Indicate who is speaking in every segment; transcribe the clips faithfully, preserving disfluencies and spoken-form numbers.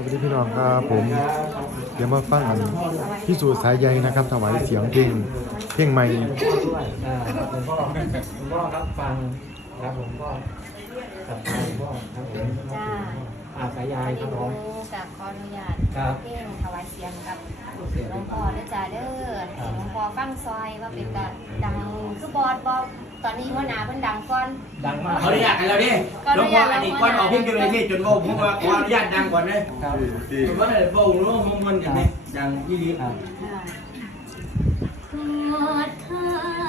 Speaker 1: วัสดีพี่น้องครับผมเดี๋ยวมาฟังอันพี่สุสายใยนะครับถวายเสียงเพลงเพลงใหม่
Speaker 2: อ่าหลวงพ่อหลวงพ่อครับฟังครับผมก็กับหลวงพ่อครับผมจ้าอาสายายครับผม
Speaker 3: กับขออนุญาต
Speaker 2: ครับ
Speaker 3: เพลงถวายเสียงกับหลวงพ่อด้วยจ้าเด้อหลวงพ่อฟังซอยว่าเป็นการดังคือบอดบอตอนนี้ว่านาเพิ่นดังก่อน
Speaker 2: ดังมาก
Speaker 4: ขออนุญาตกันแล้วดิหลวงพ่ออันนี้ก่อนออกเพลงอยู่ในที่จนโบผมว่าขออนุญาตดังก่อนเลย
Speaker 2: ครับ
Speaker 4: ผมว่าโบรู้ว่ามันกันไหมดังยี่ดีครับ
Speaker 3: กอดเขา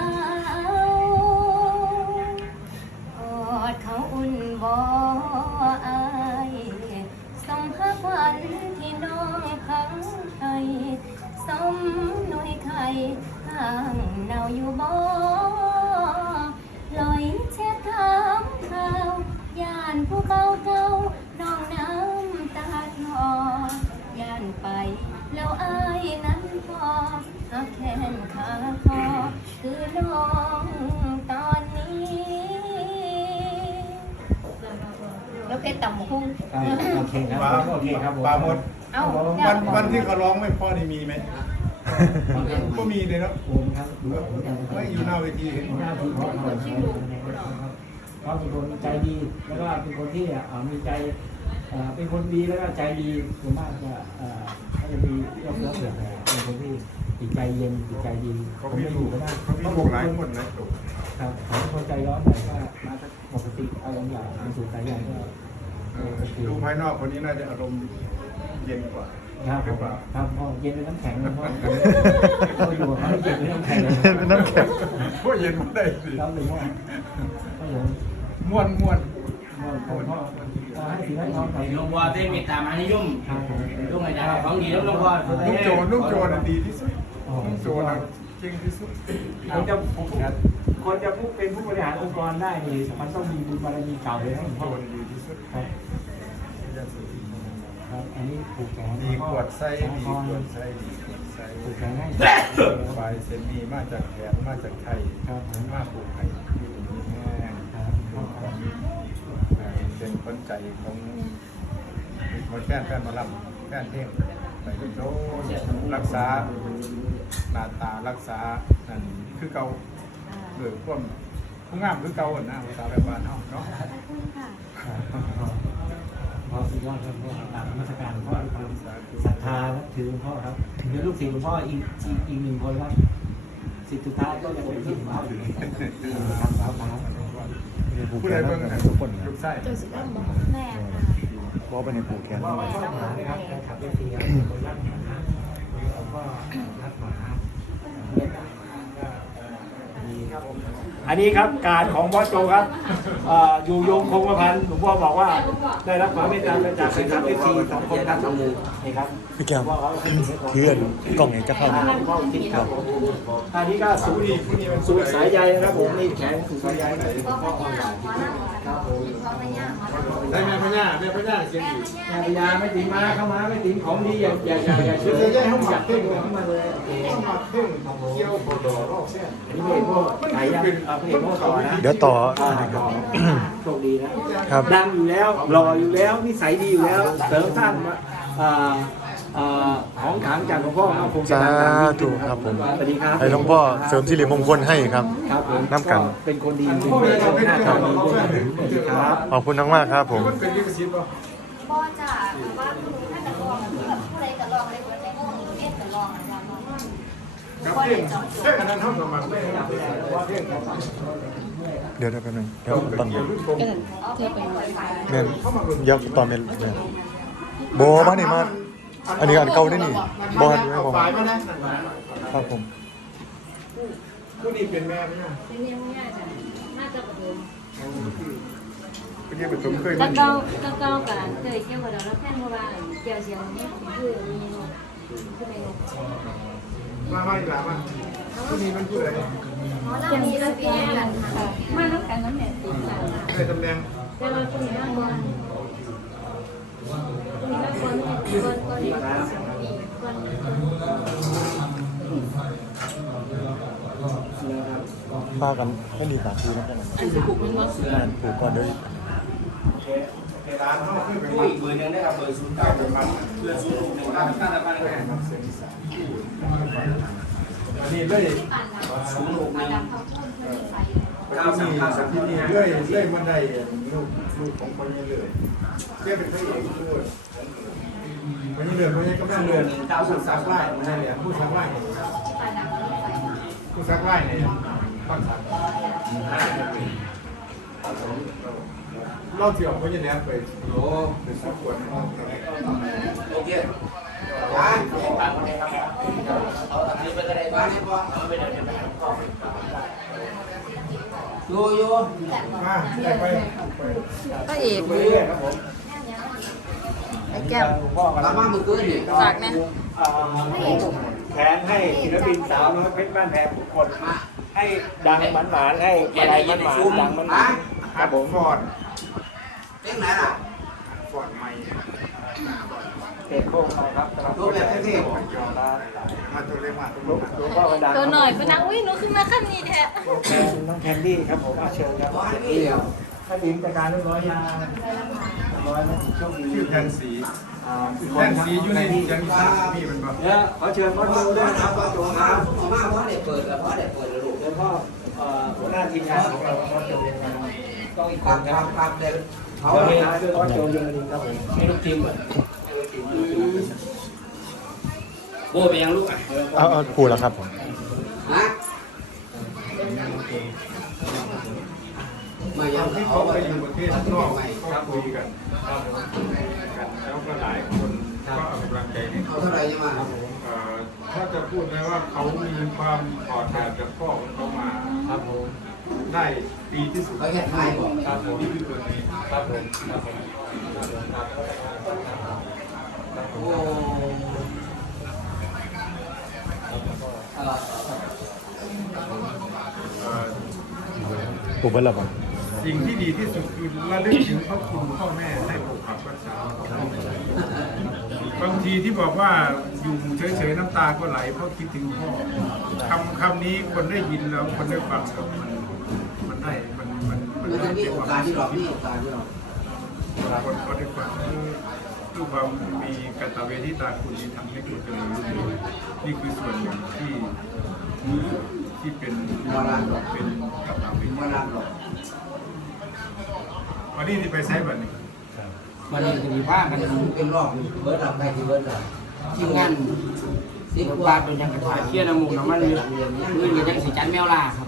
Speaker 3: กอดเขาอุ่นบ่อายสมภาพวันที่น้องพังไทยสมหน่วยไข่ห่างเนาอยู่บ่ลอยเช็ดถามข่าวย่านผู้เบาเก่าน้องน้ำตาคลอย่านไปแล้วอายนั้นพอหักแขนขาคอคือน้องตอนนี้แล้วเพชรต่ำคุ้ง
Speaker 2: โอเคครับโอเคครับผม
Speaker 5: ปาหมด
Speaker 3: เอ้า
Speaker 5: วันวันที่เขาร้องไม่พ่อนี่มีไหมก็มีเลยครับ
Speaker 2: ผมครับดูผม
Speaker 5: ไม่อยู่หน้าเวทีเห็น
Speaker 2: หน้าที่เขาเขาเขาเป็นคนใจดีแล้วก็เป็นคนที่มีใจเป็นคนดีแล้วก็ใจดีส่วนมากจะเขาจะมีเรื่องเรื่องเผื่อเป็นคนที่จิตใจเย็นจิตใจดีผ
Speaker 5: เขา
Speaker 2: ม
Speaker 5: มี
Speaker 2: ไม่อ
Speaker 5: ลู
Speaker 2: ยู่
Speaker 5: ก
Speaker 2: ก็ได้
Speaker 5: เขามีลูกหลายคนนะลูก
Speaker 2: ครับผมคนใจร้อนหน่อยก็มาปกติอารมณ์อย่างเป็นสูตรสายใหญ่ก็
Speaker 5: ดูภายนอกคนนี้น่าจะอารมณ์เย็นกว่า
Speaker 2: ครับผมครับพ่อเย็นเป็นน้ำแข็งเลยพ่อเราอยู่เขาเย็นเป็นน้ำแข็งเลย
Speaker 1: เป็นน้ำแข็ง
Speaker 5: พวกเย็นไม่ได้สิ
Speaker 2: ครับหรือว่าก็อย่าง
Speaker 5: ม้วนม้วน
Speaker 2: พ่อพ่อให้สีให้น้องไป
Speaker 4: หลวงพ่อเต้นเมตตามหานิยม
Speaker 2: ครับผม
Speaker 4: ลูกไอ้ดาของดีแล้วหลวงพ่อ
Speaker 5: ลูกโจลูกโจน่ะดีที่สุดลูกโจน่ะเก่งที่สุด
Speaker 2: คนจะคนจะผู้เป็นผู้บริหารองค์กรได้นี่มันต้องมีบุญบารมีเก่าเลยนะ
Speaker 5: โจ
Speaker 2: พ่อ
Speaker 5: ดีที่สุด
Speaker 2: ครับครับอันนี้ผูกแขน
Speaker 5: ดีกวดไส้ดีกวดไส้ดีกวดไส้
Speaker 2: ผูกแขนให้
Speaker 5: ปลายเส้นมีมาจากแขนมาจากไข่
Speaker 2: ครับผม
Speaker 5: มาผูกไข่อยู่ที่แห้ง
Speaker 2: ครับพ่อครับ
Speaker 5: เป็นคนใจของคนแฟนแฟนมาลำแฟนเท่งไปเป็นโตรักษาหน้าตารักษานั่นคือเก่าเกิดความผู้งามคือเก่าหน้าภาษาแบบบ้านเฮาเนาะ
Speaker 3: ขอบคุณค่ะ
Speaker 2: พ่อสุดยอดครับพ่อตามมาตรการพ่อความศรัทธาถือหลวงพ่อครับเดี๋ยวลูกศิษย์หลวงพ่ออีกอีกอีกหนึ่งคนครับศิษย์สุดท้ายก็จะเป็นศิษย์หลวงพ่ออยู่ครับครับครับ
Speaker 5: ผู้ใดเบิ่งทุกคนลูกไส้
Speaker 3: แม่ค่ะ
Speaker 1: บอกเป็นในผูกแขน
Speaker 2: พ่อมาชอบหมานะครับขับเอฟซีครับคนรักหมาแล้วก็รักหมาอันนี้ครับการของบอสโจครับอยู่ยงคงกระพันหลวงพ่อบอกว่าได้รับความเมตตาจากแฟนคลับเอฟซีสองคนครับสองมือนี่ครับ
Speaker 1: พี่แก้วเพื่อนกล้องไหนจะเข้าเนี่ย
Speaker 2: ครับอันนี้ก็สูตรสูตรสายใยนะครับผมนี่แขนสูตรสายใยหน่อย
Speaker 3: พ่อพญาหมอนั่งครับพ่อพญาหมอนั่ง
Speaker 5: ได้แม่พญาแม่พญาเสียงดี
Speaker 2: แม่พยาไม่ติดมาเข้ามาไม่ติดของดีอย่าอย่าอย่าอย่าเชื่อใจให้เขาอยากเพ่งเข้ามาเลย
Speaker 5: ต้องมาเพ่งเกี่ยวโบดอรอบเส้น
Speaker 2: นี่เพจพวกไก่ย่างเพจพวกต่อนะ
Speaker 1: เดี๋ยวต่อ
Speaker 2: โชคดีนะครับ ดังอยู่แล้วหล่ออยู่แล้วนิสัยดีอยู่แล้วเสริมสร้างของขลังจากหลวงพ่อคงจะ
Speaker 1: สา
Speaker 2: ดังๆ
Speaker 1: ธุครับผม
Speaker 2: สวัสดีครับ
Speaker 1: ให้หลวงพ่อเสริมสิริมงคลให้ครับ
Speaker 2: ครับผม
Speaker 1: น้ำกัน
Speaker 2: เป็นคนดีเป็นคนหน้าตาดีด้วยสวัสดีครับ
Speaker 1: ขอบคุณมากๆครับผม
Speaker 5: มันเป็นลิขสิทธิ์ป่ะ
Speaker 3: พ่อจ้าว่าคุณถ้าจะลองคือแบบผู้ใดจะลองอะไรคนใดก็เรียกจะลองอะไรลอง
Speaker 5: ครับเพ่งเพ่งอันนั้นเท่ากับมันไม่ครับว่าเพ่งเขาสั่ง
Speaker 1: เดี๋ยวเดี๋ยวแป๊บนึงเดี๋ยวตอนนี้
Speaker 3: เอาไปเป็นไวไฟ
Speaker 1: แม่นเดี๋ยวตอนนี้แม่นโบมานี่มาอันนี้อันเก่าได้นี่บอลไม่บอล
Speaker 5: ฝ่ายมานะครับ
Speaker 1: ผม
Speaker 5: ผู้นี้เป็นแม่ไหมเนี่ย
Speaker 3: เป็นยังไงจ้ะน่าจะกระเดิม
Speaker 5: เป็นยังเป็นสมเคย
Speaker 3: ตะเกาตะเกากันเคยเที่ยวกับเราแล้วแค่เมื่อวานเกี่ยวเสียงนี่คือมีคือใน
Speaker 5: มาไม่หลามาผู้นี้มันผู้ใด
Speaker 3: เรามีระเบียงกันค่ะมาต้องการน้ำแหน่งตีกัน
Speaker 5: ในตำแหน่ง
Speaker 3: แต่เราคนนี้นั่งบนมีนั่งบนบนบนบน
Speaker 1: พากันไม่มีปากดีนะแค่นั้นผูกก่อนด้วย
Speaker 2: โอเคโอเค
Speaker 5: ร้านเขาคือเป็น
Speaker 4: ผู้อีกเบอร์หนึงนะครับเบอร์ศูนย์เก้าเบอร์มันเบอร์ศูนย์หกหนึ่งเก้าเก้าเก้าเก้า
Speaker 5: เสียงอีสานอันนี้เลย
Speaker 4: ศูนย์หกหนึ่ง
Speaker 5: เก้าสามเก้าสามที่นี่เรื่อยเรื่อยมันได้ลูกลูกของคนนี้เลยเรียกเป็นพระเอกด้วยคนนี้เลยคนนี้ก็ไม่เลยผู้ซักไล่นั่นแหละผู้ซักไล่ผู้ซักไล่เนี่ยต้นสักเล่าเที่ยวคนนี้แล้วไปโอ้ไปสักคน
Speaker 4: โอเคบ้านเอาอันนี้ไปกระไดบ้านให้พ่อเอาไปเดี๋ยวจะไปหาพ่อโยโย่
Speaker 5: มาได้ไป
Speaker 6: พระเอก
Speaker 5: ไปเรื่อยครับผม
Speaker 6: ไอ้แก้ว
Speaker 4: ตามมาเมื่อคืนนี่
Speaker 6: ฝากเนี่ย
Speaker 2: แทนให้ศิลปินสาวน้อยเพชรบ้านแพงทุกคนให้ดังมันหวานให้อะไรมันหวานดังมันหวานครับผม
Speaker 5: ฟอร์ด
Speaker 4: เจ๊งไหนล่ะ
Speaker 5: ฟอร์ดใหม่
Speaker 2: เด็กโค้งไปครับสำหรับ
Speaker 4: รูปแบบเท่ๆ
Speaker 5: มาตัวเล็กมาตัว
Speaker 2: ลู
Speaker 5: เล็
Speaker 2: ก
Speaker 5: ก
Speaker 2: ลูกพ่อก็ดัง
Speaker 3: ตัวหน่อยไปนะอุ้ยหนูขึ้นมาขั้นนี้แท้
Speaker 2: น้องแคนดี้ครับผมอาเชิญครับ
Speaker 4: บ้านนี่เดียว
Speaker 2: ถ้าทีมจัดการเรียบร้อยยาร้อยแล้วโชคดี
Speaker 5: ชื่อแทนสี
Speaker 2: อ่าอีกค
Speaker 5: แท
Speaker 2: น
Speaker 5: นสีอยู่ในยังมีสามพี่มันบอก
Speaker 2: เนี่ยขอเชิญพ่อดูด้วย
Speaker 4: ค
Speaker 2: นะ
Speaker 4: รั
Speaker 2: ค
Speaker 4: บ
Speaker 2: รับ
Speaker 4: พ่อโจครับพ่อมาพ่อเด็กเปิดแล้วพ่อเด็กเปิดแล้วลูก
Speaker 2: เดี๋ยวพ่อเอ่อหัวหน้าทีมงานของเราพ่อโจยังต้องอีก
Speaker 4: ค
Speaker 2: ค
Speaker 4: รั
Speaker 2: น
Speaker 4: บ
Speaker 2: ค
Speaker 4: ค
Speaker 2: รั
Speaker 4: รั
Speaker 2: บบ
Speaker 4: ครับเด็ก
Speaker 2: เขา
Speaker 4: เขา
Speaker 2: เล
Speaker 4: เลย ย
Speaker 2: นะด้วยพ่อโจยังดีครับผมให้ลูกทีมก่อนให้ลูกทีม
Speaker 4: โบไปยังลูกอ่ะ
Speaker 1: เอาเอาพูดแล้วครับผม
Speaker 4: นะมา
Speaker 5: ต
Speaker 4: ยั
Speaker 5: อง นที่
Speaker 4: เขา
Speaker 5: เขา
Speaker 4: ไป
Speaker 5: ไปอยู่ประเทศนอกก็คุยกันกันแล้วก็หลายคนก็เอากำลังใจให้
Speaker 4: เขา
Speaker 5: เขา
Speaker 4: เท่าไหร่ยังมา
Speaker 5: เอ่อถ้าจะพูดไหมว่าเขามีความปลอดภัยจากพ่อของเขามา
Speaker 2: ครับผม
Speaker 5: ได้ดีที่สุด
Speaker 4: เขาแค่ไทยบอก
Speaker 5: ครับผมนี่คือตัวนี้
Speaker 2: ครับผมครับผม
Speaker 4: โอ้เออ
Speaker 5: เอ่อ
Speaker 1: ถูกไหมล่ะผม
Speaker 5: สิ่งที่ดีที่สุดคือระลึกถึงพระคุณพ่อแม่ให้ปกปักรักษาบางทีที่บอกว่าอยู่เฉยๆน้ำตาก็ไหลเพราะคิดถึงพ่อคำคำนี้คนได้ยินแล้วคนได้ฟังแล้วมันมันได้มันมันมัน
Speaker 4: มันจะ
Speaker 5: ได้
Speaker 4: มี
Speaker 5: เก็บ
Speaker 4: โอ
Speaker 5: ความ
Speaker 4: กาสที่
Speaker 5: รู้
Speaker 4: เรา
Speaker 5: สึก
Speaker 4: มีโอกาสที่เรา
Speaker 5: คนเขาได้ฟังคือคือความมีกตเวทิตาคุณที่ทำให้คนเจริญรุ่งเรืองนี่คือส่วนหนึ่งที่ที่เป็นเป็นกตเวทิ
Speaker 4: มา
Speaker 5: ตา
Speaker 4: ลังหรอก
Speaker 5: วันนี้ที่ไปใช้บัตรนี่
Speaker 7: มันนี่จะมีผ้ากัน
Speaker 4: เป็นรอบเบิร์ดเราไปที่เบิร์ดเรา
Speaker 7: ที่งานสิบบาทเป็นยังกระถาเทียนน้ำมูกน้ำมันเลยมือยังสีจันแมวล่าครับ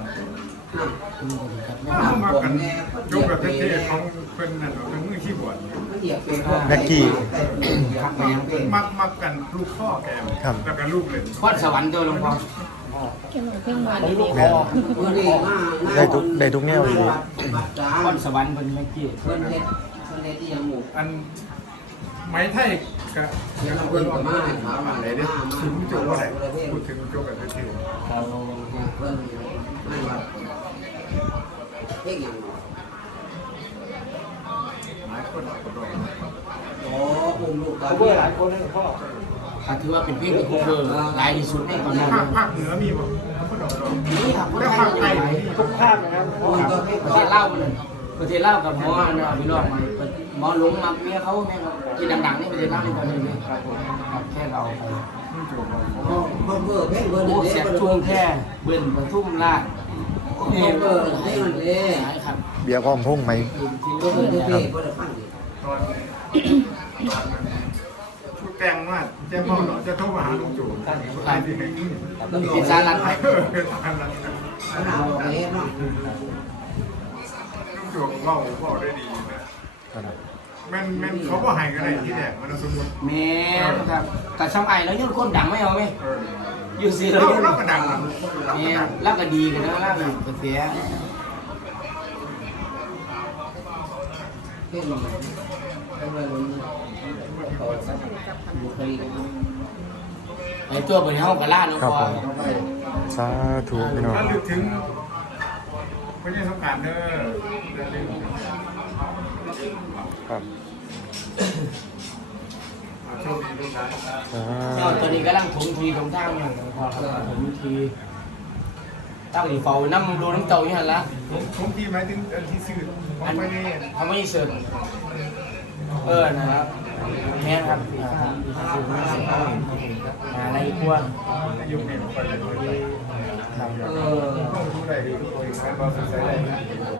Speaker 5: เข้ามากันยกแบบเท่ๆของเป็นนั่นเป็นมือขี้บวช
Speaker 4: มันเหยียบเป็น
Speaker 7: ครับมันยังเป็น
Speaker 5: มักมักกันลูกข้อแกมแล้วก็ลูกเลย
Speaker 7: พอดสวรรค์ตัวหลวงพ่อ
Speaker 2: นี่ลูกคอ
Speaker 4: เมื่อนี้มา
Speaker 1: ได้ทุกได้ทุกแนวเลย
Speaker 7: พอดสวรรค์เป็นเมื่อกี้
Speaker 4: เพื่อนเฮ็ดเพื่อนเฮ็ดที่ยังหมู่
Speaker 5: อันไม้ไทยกับยังเพื่อนออกมาไหนได้ถึงโจ้อะไรพูดถึงโจ้แบบเท่
Speaker 7: เรา
Speaker 4: เพื่อนไม่ว่าเฮ็ดยัง
Speaker 5: ๆหลายคนก็ร้อง
Speaker 4: โอ้อุ้มลูกตา
Speaker 2: เขาเบอร์หลายคนให้พ่อ
Speaker 7: ถือว่าเป็นเพลงที่คูเวอร์หลายที่สุดในตอนนั้น
Speaker 5: ภาคภาคเหนือมีบ่เขาก็ร้อง
Speaker 7: นี่ครับ
Speaker 5: แล้วภาคใต้มี
Speaker 2: ทุกภาคนะครับพ่อ
Speaker 4: คนก็เฮ็ด
Speaker 7: ประเทศเล่ามันประเทศเล่ากับหมอเนี่ยพี่รอดมาหมอหลงมาเมียเขาแม่ครับที่ดังๆนี่ประเทศเล่าในตอนนี้ครับครับแค่เราไป
Speaker 4: เพิ่มเพิ่มเพ่งเพิ่ม
Speaker 7: โอ้เสียทุ่งแค่เบิ่นปทุมราช
Speaker 4: เพิ่มเพิ่มให้มันเลย
Speaker 7: หลายครับ
Speaker 1: เบียร์พร้อมพุ่งไหม
Speaker 7: ที่
Speaker 4: เพิ่
Speaker 7: เบิ่
Speaker 4: ม
Speaker 7: น
Speaker 4: เพิ่ม
Speaker 7: นะ
Speaker 4: เพิ่
Speaker 7: ค
Speaker 4: ม
Speaker 7: รับ
Speaker 4: เพิ่มฟังดิ
Speaker 5: ตอนตอนนั้นชุดแต่งว่าเจ้าพ่อเนาะจะโทรมาหาหลวงจู่ท่านที่แห่งนี้
Speaker 7: เป็นสารันไป
Speaker 5: เออเป็นอันนั้น
Speaker 4: มันเอาไปเฮ็ดเนาะ
Speaker 5: หลวงจู่เว้าเว้าได้ดีนะแม่นแม่นเขาบ่ให้กันได้ที่แรกมันสมมุติ
Speaker 7: แม่ครับแต่สมัยแล้วยังคนดังไม่เอาไหม
Speaker 5: เออ
Speaker 7: อยู่สิ
Speaker 5: เรา
Speaker 7: เรา
Speaker 5: เราก็ดังนะ
Speaker 7: แม่แล้วก็ดีกันนะแล้วก็เสีย
Speaker 4: เฮ็ดมันเพิ่มเพิ่มเขาสักบุคลิก
Speaker 7: ไอ้ตัวบนห้องกระล่าน้อง
Speaker 1: ครับ
Speaker 7: พ่อ
Speaker 1: ผมสาธุพี่น้อง
Speaker 5: ถ้าลึกถึงพระเจ้าสงการเด้ออย่าลืม
Speaker 1: ครับ
Speaker 5: อ่าโชคดีทุกท่าน
Speaker 1: สา
Speaker 7: ตอนนี้กำลังถมทีถมทางอยู่พ่อครับถมทีตั้งอยู่เฝ้าน้ำดูน้ำเต่าอยู่หันละ
Speaker 5: ผมผมที่หมายถึงอันที่ซื้อผมไม่ได้
Speaker 7: ทำไม่เสร็จ
Speaker 5: เ
Speaker 7: เออนะครับแม่ครับอะไรพวก
Speaker 5: ยุ่งเนี่ยไปเลย
Speaker 7: เออ
Speaker 5: ต้องรู้ได้ดีทุกคนใช้ความสนใจได้